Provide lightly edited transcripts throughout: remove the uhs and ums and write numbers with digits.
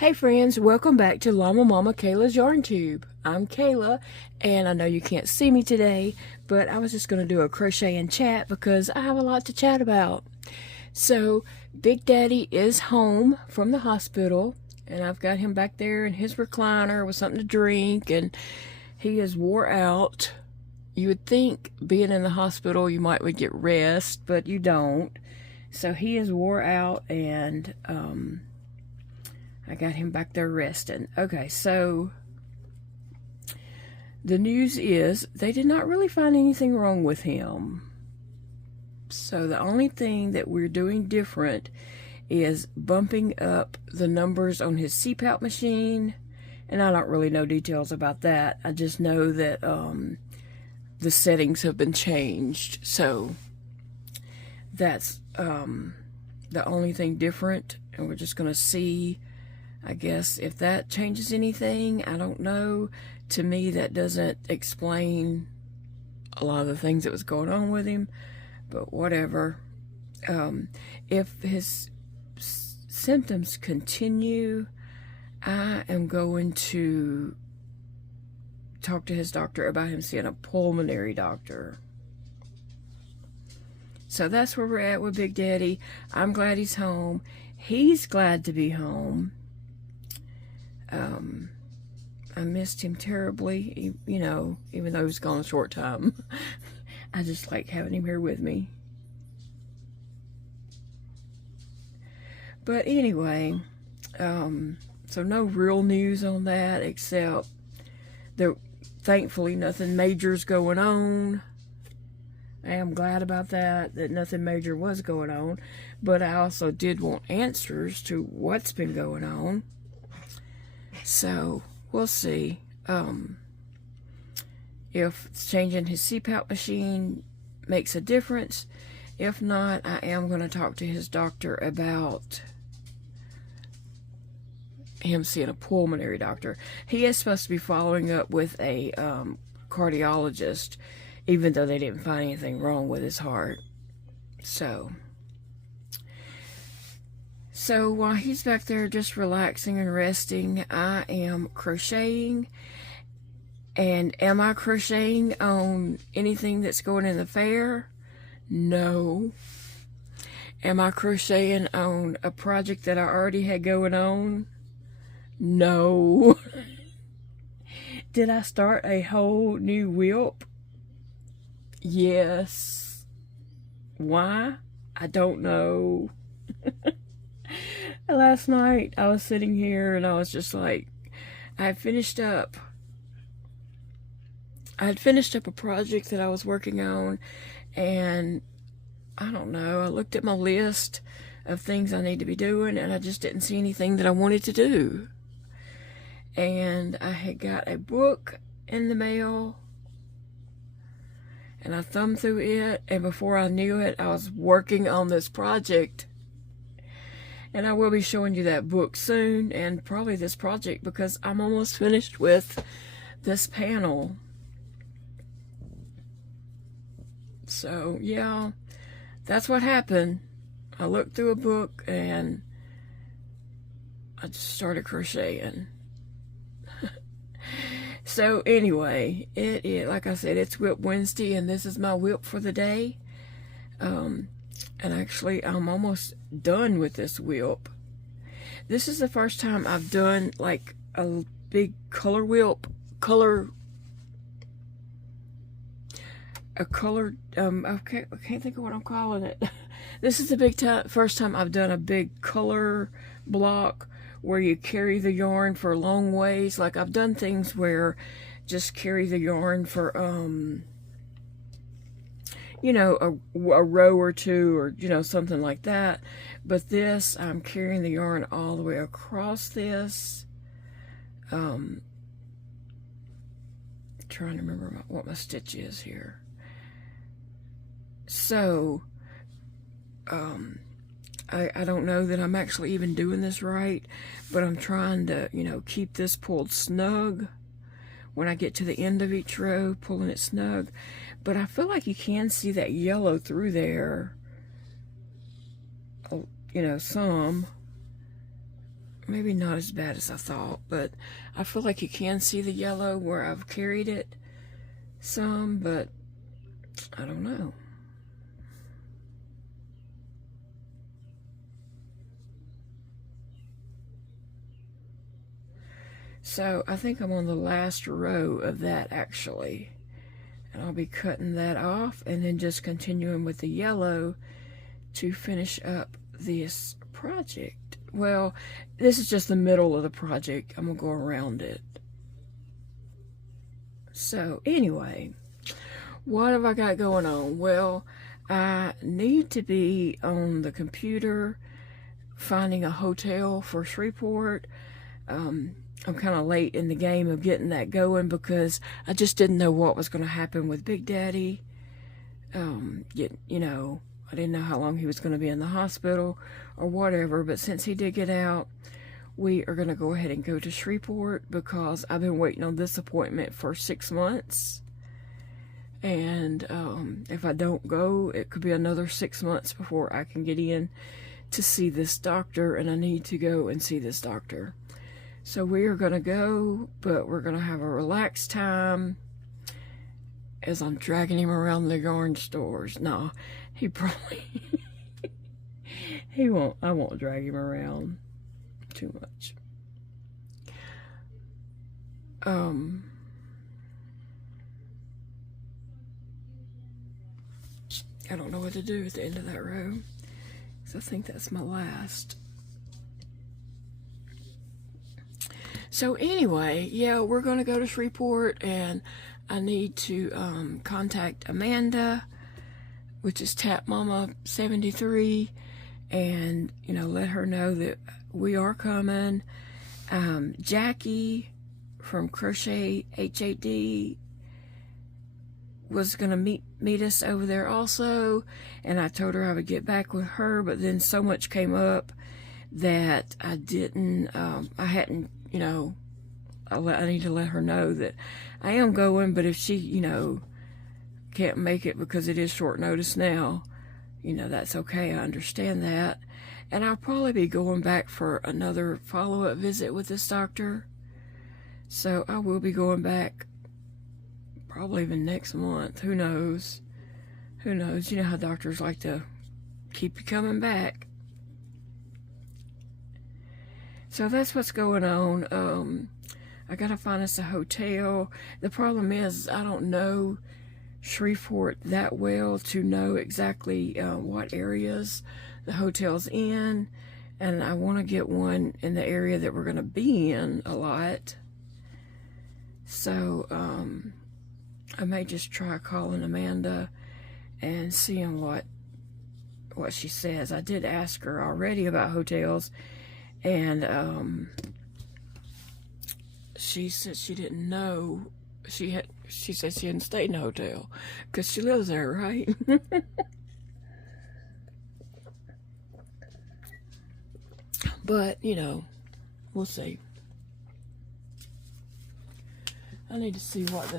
Hey friends, welcome back to Llama Mama Kayla's Yarn Tube. I'm Kayla, and I know you can't see me today, but I was just going to do a crochet and chat because I have a lot to chat about. So, Big Daddy is home from the hospital, and I've got him back there in his recliner with something to drink, and he is wore out. You would think being in the hospital you might would get rest, but you don't. So he is wore out, and I got him back there resting. Okay, so the news is they did not really find anything wrong with him. So the only thing that we're doing different is bumping up the numbers on his CPAP machine. And I don't really know details about that. I just know that the settings have been changed. So that's the only thing different. And we're just going to see, I guess, if that changes anything. I don't know. To me, that doesn't explain a lot of the things that was going on with him, but whatever. If his symptoms continue, I am going to talk to his doctor about him seeing a pulmonary doctor. So that's where we're at with Big Daddy. I'm glad he's home. He's glad to be home. I missed him terribly, you know, even though he was gone a short time. I just like having him here with me. But anyway, so no real news on that, except there, thankfully, nothing major's going on. I am glad about that nothing major was going on. But I also did want answers to what's been going on. So we'll see if changing his CPAP machine makes a difference. If not, I am going to talk to his doctor about him seeing a pulmonary doctor. He is supposed to be following up with a cardiologist, even though they didn't find anything wrong with his heart. So while he's back there just relaxing and resting, I am crocheting. And am I crocheting on anything that's going in the fair? No. Am I crocheting on a project that I already had going on? No. Did I start a whole new WIP? Yes. Why? I don't know. Last night I was sitting here and I was just like, I had finished up a project that I was working on, and I don't know, I looked at my list of things I need to be doing and I just didn't see anything that I wanted to do. And I had got a book in the mail and I thumbed through it, and before I knew it, I was working on this project. And I will be showing you that book soon, and probably this project, because I'm almost finished with this panel. So, yeah, that's what happened. I looked through a book, and I just started crocheting. So, anyway, like I said, it's WIP Wednesday, and this is my WIP for the day. And actually, I'm almost done with this WIP. This is the first time I've done like a big color WIP, I can't think of what I'm calling it. This is the first time I've done a big color block where you carry the yarn for long ways. Like, I've done things where just carry the yarn for, you know, a row or two, or, you know, something like that. But this, I'm carrying the yarn all the way across this. Trying to remember what my stitch is here. So, I don't know that I'm actually even doing this right, but I'm trying to, you know, keep this pulled snug. When I get to the end of each row, pulling it snug. But I feel like you can see that yellow through there, you know, some. maybe not as bad as I thought, but I feel like you can see the yellow where I've carried it some, but I don't know. So I think I'm on the last row of that actually, and I'll be cutting that off and then just continuing with the yellow to finish up this project. Well, this is just the middle of the project. I'm gonna go around it. So anyway, what have I got going on? Well, I need to be on the computer finding a hotel for Shreveport. I'm kind of late in the game of getting that going because I just didn't know what was going to happen with Big Daddy. You know, I didn't know how long he was going to be in the hospital or whatever, but since he did get out, we are going to go ahead and go to Shreveport because I've been waiting on this appointment for 6 months. And if I don't go, it could be another 6 months before I can get in to see this doctor, and I need to go and see this doctor. So we are going to go, but we're going to have a relaxed time as I'm dragging him around the yarn stores. No, he probably, I won't drag him around too much. I don't know what to do at the end of that row, so I think that's my last. So anyway, yeah, we're going to go to Shreveport, and I need to contact Amanda, which is Tap Mama 73, and, you know, let her know that we are coming. Jackie from Crochet HAD was going to meet us over there also, and I told her I would get back with her, but then so much came up that I didn't, I hadn't, you know, I need to let her know that I am going, but if she, you know, can't make it because it is short notice now, you know, that's okay. I understand that. And I'll probably be going back for another follow-up visit with this doctor. So I will be going back probably even next month. Who knows? Who knows? You know how doctors like to keep you coming back. So that's what's going on. I gotta find us a hotel. The problem is I don't know Shreveport that well to know exactly what areas the hotel's in, and I want to get one in the area that we're gonna be in a lot. So I may just try calling Amanda and seeing what she says. I did ask her already about hotels, and she said she didn't know. She said she hadn't stayed in a hotel because she lives there, right? But, you know, we'll see. I need to see what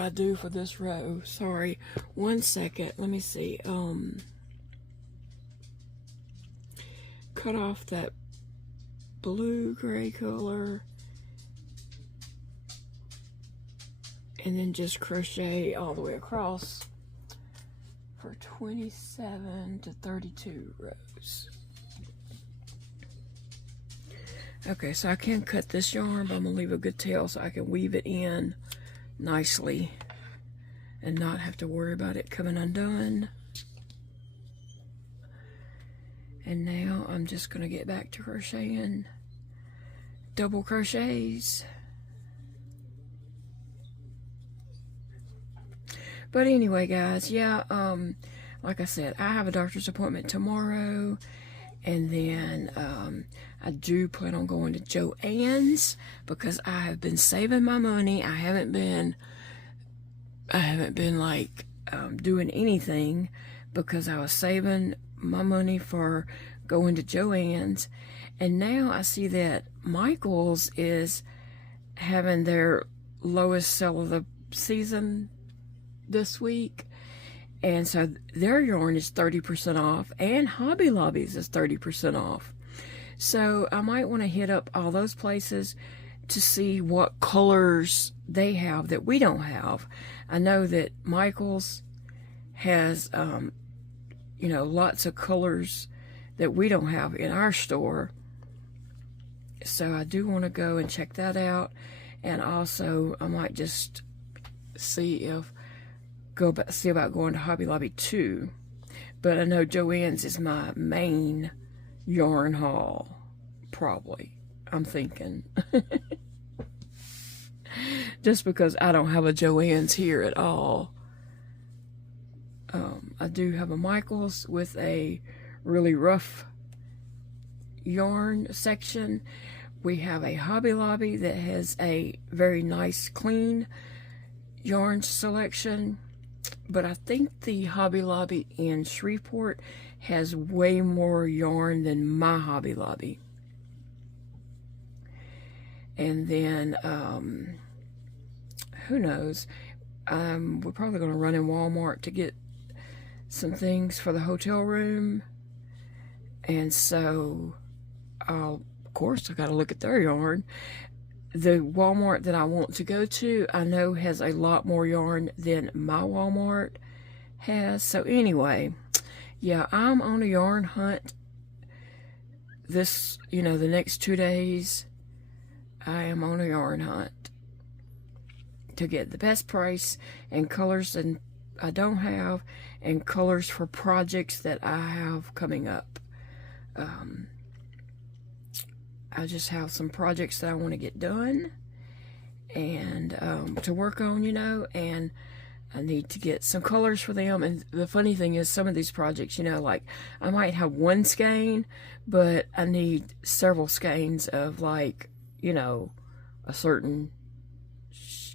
I do for this row. Sorry, 1 second. Let me see. Cut off that blue gray color, and then just crochet all the way across for 27 to 32 rows. Okay, so I can cut this yarn, but I'm gonna leave a good tail so I can weave it in nicely and not have to worry about it coming undone. And now I'm just gonna get back to crocheting double crochets. But anyway, guys, yeah, like I said, I have a doctor's appointment tomorrow, and then I do plan on going to Joann's because I have been saving my money. I haven't been like doing anything because I was saving my money for going to Joann's, and now I see that Michael's is having their lowest sale of the season this week, and so their yarn is 30% off, and Hobby Lobby's is 30% off. So I might want to hit up all those places to see what colors they have that we don't have. I know that Michael's has, you know, lots of colors that we don't have in our store. So I do want to go and check that out. And also I might just see about going to Hobby Lobby too. But I know Joann's is my main yarn haul, probably. I'm thinking. Just because I don't have a Joann's here at all. I do have a Michael's with a really rough yarn section. We have a Hobby Lobby that has a very nice, clean yarn selection. But I think the Hobby Lobby in Shreveport has way more yarn than my Hobby Lobby. And then, who knows? We're probably going to run in Walmart to get some things for the hotel room. And so, of course, I got to look at their yarn. The Walmart that I want to go to, I know has a lot more yarn than my Walmart has. So anyway, yeah, I'm on a yarn hunt this, you know, the next 2 days. I am on a yarn hunt to get the best price and colors that I don't have, and colors for projects that I have coming up. I just have some projects that I want to get done and to work on, you know, and I need to get some colors for them. And the funny thing is, some of these projects, you know, like I might have one skein, but I need several skeins of, like, you know, a certain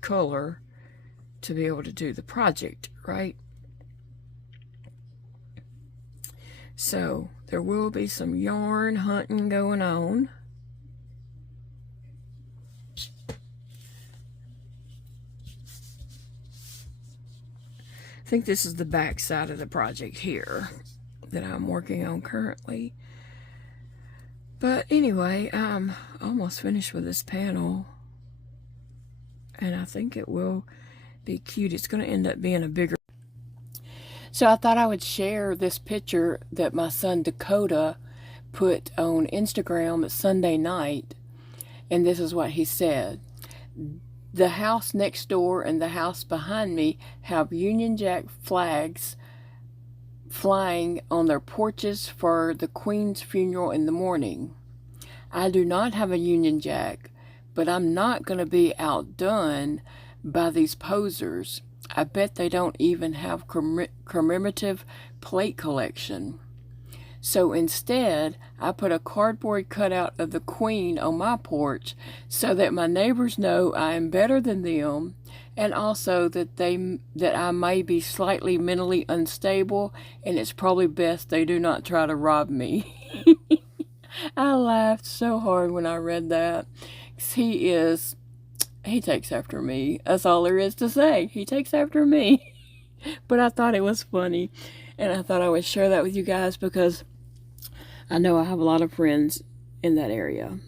color to be able to do the project, right? So there will be some yarn hunting going on. I think this is the back side of the project here that I'm working on currently. But anyway, I'm almost finished with this panel. And I think it will be cute. It's going to end up being a bigger. So I thought I would share this picture that my son Dakota put on Instagram Sunday night. And this is what he said. The house next door and the house behind me have Union Jack flags flying on their porches for the Queen's funeral in the morning. I do not have a Union Jack, but I'm not going to be outdone by these posers. I bet they don't even have commemorative plate collection. So instead, I put a cardboard cutout of the Queen on my porch so that my neighbors know I am better than them, and also that I may be slightly mentally unstable, and it's probably best they do not try to rob me. I laughed so hard when I read that. He takes after me. That's all there is to say. He takes after me. But I thought it was funny, and I thought I would share that with you guys because I know I have a lot of friends in that area.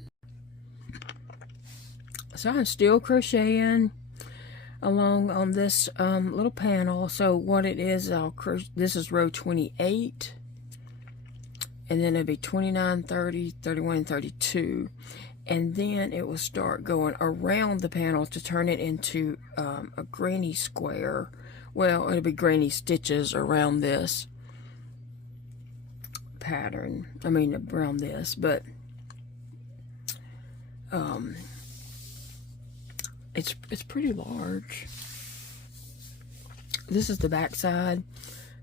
So I'm still crocheting along on this little panel. So what it is, this is row 28, and then it'll be 29, 30, 31, and 32. And then it will start going around the panel to turn it into a granny square. Well, it'll be granny stitches around this pattern. I mean, around this, but it's pretty large. This is the back side,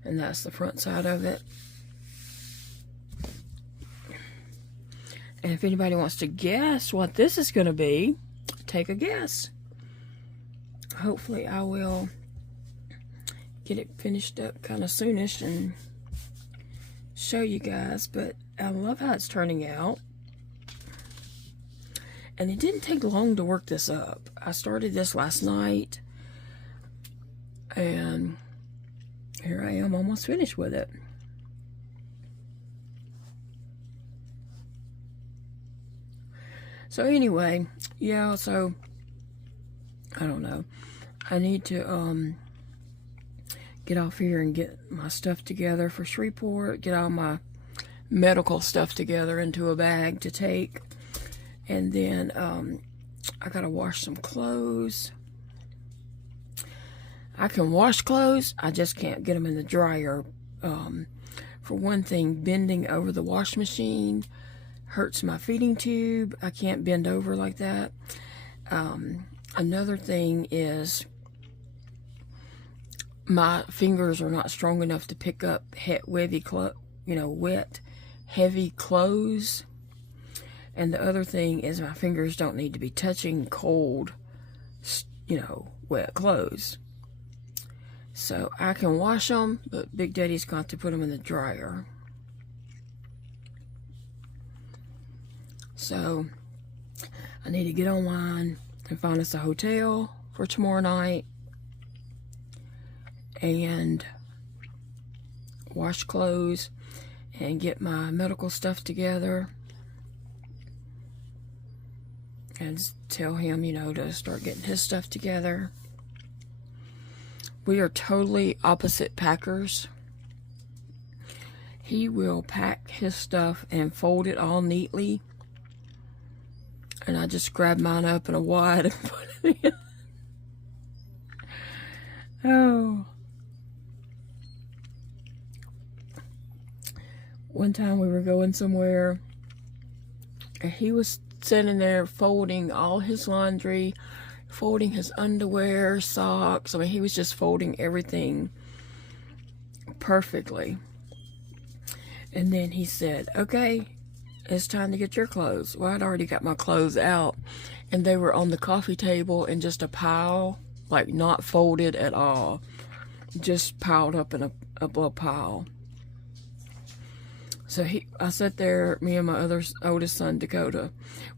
and that's the front side of it. And if anybody wants to guess what this is going to be, take a guess. Hopefully I will get it finished up kind of soonish and show you guys. But I love how it's turning out. And it didn't take long to work this up. I started this last night. And here I am almost finished with it. So anyway, yeah, so I don't know. I need to get off here and get my stuff together for Shreveport, get all my medical stuff together into a bag to take, and then I gotta wash some clothes. I can wash clothes, I just can't get them in the dryer. For one thing, bending over the wash machine hurts my feeding tube. I can't bend over like that. Another thing is my fingers are not strong enough to pick up wet, heavy clothes. And the other thing is my fingers don't need to be touching cold, wet clothes. So I can wash them, but Big Daddy's got to put them in the dryer. So I need to get online and find us a hotel for tomorrow night and wash clothes and get my medical stuff together and tell him, to start getting his stuff together. We are totally opposite packers. He will pack his stuff and fold it all neatly, and I just grab mine up in a wad and put it in. Oh. One time we were going somewhere, and he was sitting there folding all his laundry, folding his underwear, socks. I mean, he was just folding everything perfectly. And then he said, okay, it's time to get your clothes. Well, I'd already got my clothes out, and they were on the coffee table in just a pile, like not folded at all, just piled up in a little pile. So I sat there, me and my oldest son, Dakota,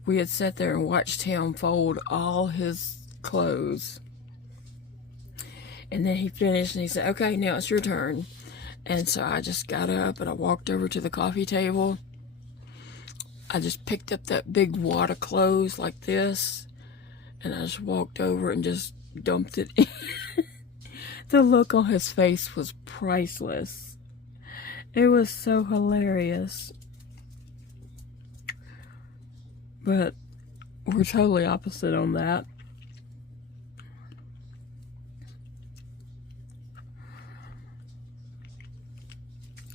we had sat there and watched him fold all his clothes. And then he finished and he said, okay, now it's your turn. And so I just got up and I walked over to the coffee table. I just picked up that big wad of clothes like this, and I just walked over and just dumped it in. The look on his face was priceless. It was so hilarious. But we're totally opposite on that.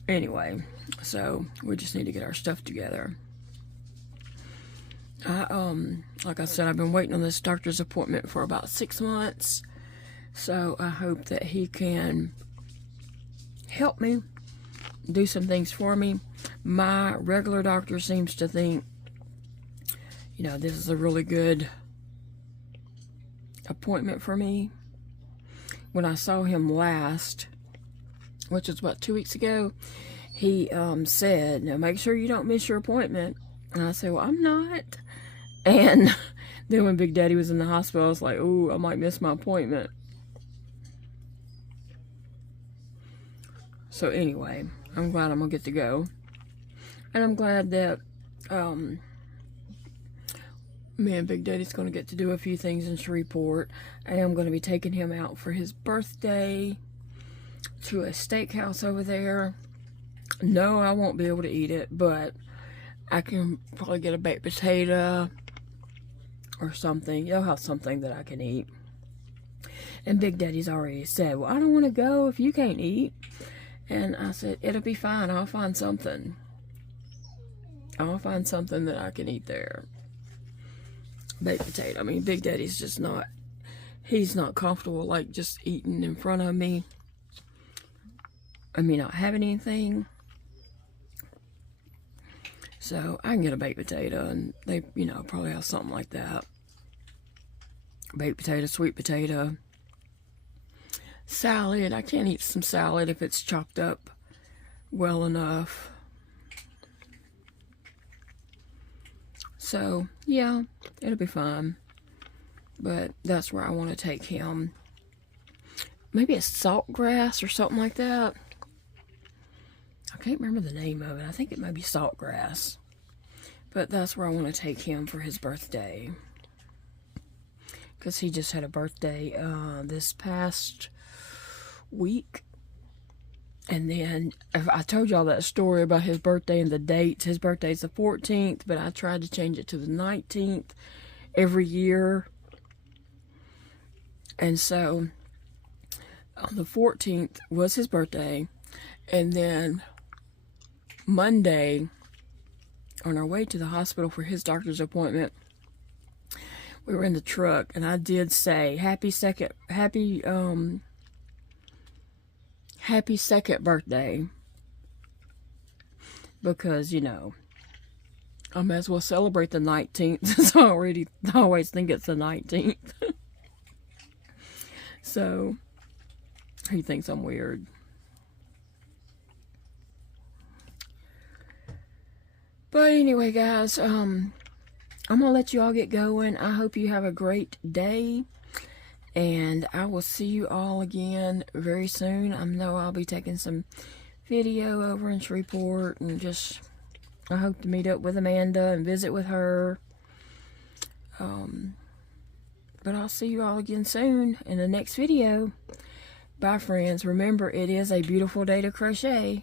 Anyway, so we just need to get our stuff together. Like I said, I've been waiting on this doctor's appointment for about 6 months. So I hope that he can help me, do some things for me. My regular doctor seems to think, this is a really good appointment for me. When I saw him last, which was about 2 weeks ago, he said, now make sure you don't miss your appointment. And I said, well, I'm not. And then when Big Daddy was in the hospital, I was like, oh, I might miss my appointment. So anyway, I'm glad I'm going to get to go. And I'm glad that me and Big Daddy's going to get to do a few things in Shreveport. I am going to be taking him out for his birthday to a steakhouse over there. No, I won't be able to eat it, but I can probably get a baked potato or something. They'll have something that I can eat. And Big Daddy's already said, well, I don't want to go if you can't eat. And I said, it'll be fine. I'll find something. I'll find something that I can eat there. Baked potato. I mean, Big Daddy's just not, he's not comfortable like just eating in front of me. I mean, not having anything. So I can get a baked potato, and they, probably have something like that. Baked potato, sweet potato, salad. I can't eat some salad if it's chopped up well enough. So, yeah, it'll be fine. But that's where I want to take him. Maybe it's saltgrass or something like that. I can't remember the name of it. I think it might be saltgrass. But that's where I want to take him for his birthday. Because he just had a birthday this past week. And then I told y'all that story about his birthday and the dates. His birthday's the 14th, but I tried to change it to the 19th every year. And so on the 14th was his birthday. And then Monday, on our way to the hospital for his doctor's appointment, we were in the truck, and I did say happy second birthday, because, you know, I may as well celebrate the 19th, so I always think it's the 19th. So he thinks I'm weird. But anyway, guys, I'm going to let you all get going. I hope you have a great day. And I will see you all again very soon. I know I'll be taking some video over in Shreveport. And I hope to meet up with Amanda and visit with her. But I'll see you all again soon in the next video. Bye, friends. Remember, it is a beautiful day to crochet.